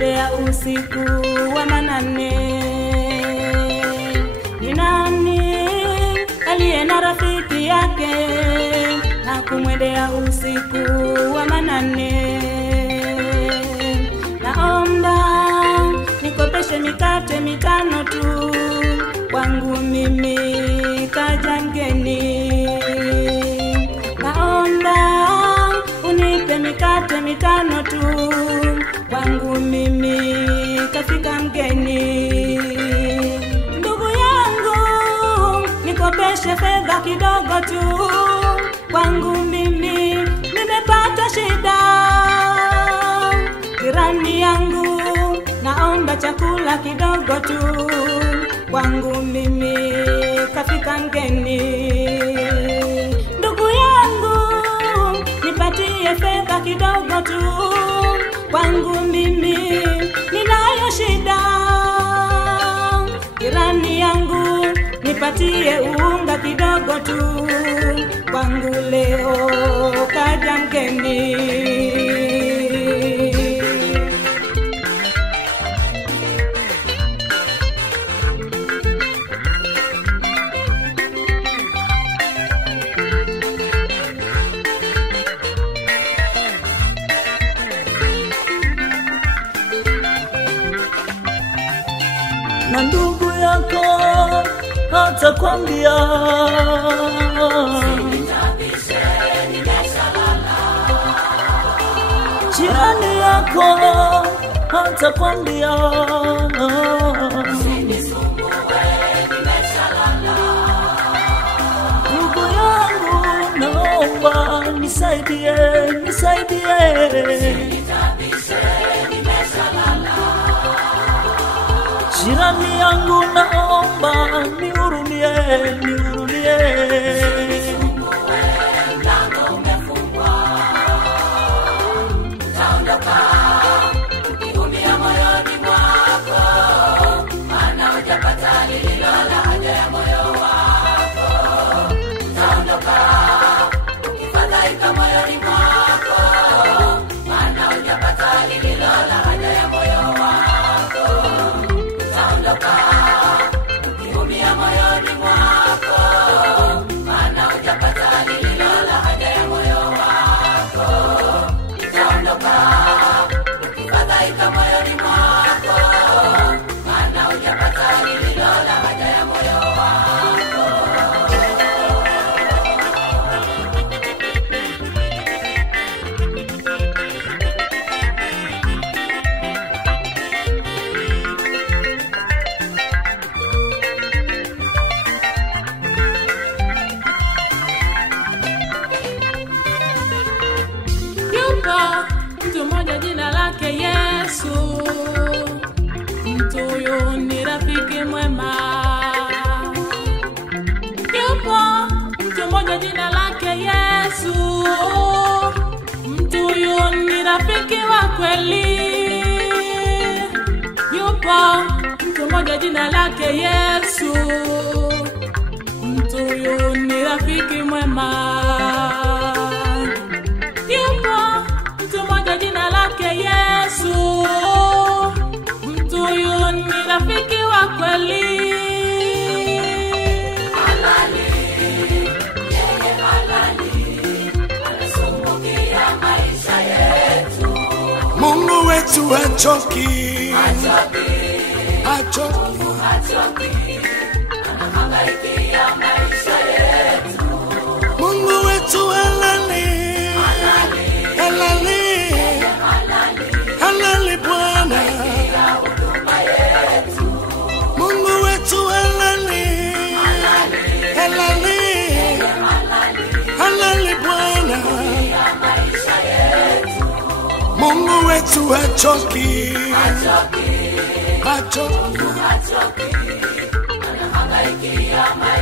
kumwendea usiku wa manane. Ni nani aliye na rafiki yake na kumwendea usiku wa manane? Naomba nikopeshe mikate 5 tu, kwangu mimi kaja mgeni. Naomba unipe mikate 5 tu, kwangu mimi kafika mgeni. Ndugu yangu, nikopeshe fedha kidogo tu, kwangu mimi nimepata shida. Jirani yangu, naomba chakula kidogo tu, kwangu mimi kafika mgeni. Ndugu yangu, nipatie fedha kidogo tu, kwangu mimi ninayo shida. Jirani yangu, nipatie unga kidogo tu, kwangu leo kaja mgeni. Na ndugu yako hata kwambia Usinitabishe, nimeshalala. jirani yako hata kwambia Usinisumbue, nimeshalala. ndugu yangu, naomba nisaidie. Usinitabishe, nimeshalala. Jirani yangu, naomba nihurumie. Usinisumbue, mlango umefungwa. Utaondoka ukiumia moyoni mwako, maana hujapata lililo la haja ya moyo wako. Utaondoka ukifadhaika moyoni mwako, maana hujapata lililo la haja ya moyo wako. Utaondoka ukiumia moyoni mwako, maana hujapata lililo la haja ya moyo wako. Utaondoka ukifadhaika moyoni mwako, maana hujapata lililo la haja ya moyo wako. Yupo mtu mmoja jina lake Yesu, mtu huyu ni rafiki mwema. Yupo mtu mmoja jina lake Yesu, mtu huyu ni rafiki wa kweli. Yupo mtu mmoja jina lake Yesu, mtu huyu ni rafiki mwema. Yupo mtu mmoja jina lake Yesu, mtu huyu ni rafiki wa kweli. Halali, yeye halali, anasumbukia maisha yetu. Mungu wetu hachoki, Hachoki, anahangaikia maisha yetu. Mungu wetu halali Bwana. Huduma yetu. Mungu wetu halali Bwana. Maisha yetu. Mungu wetu hachoki, Hachoki, anahangaikia maisha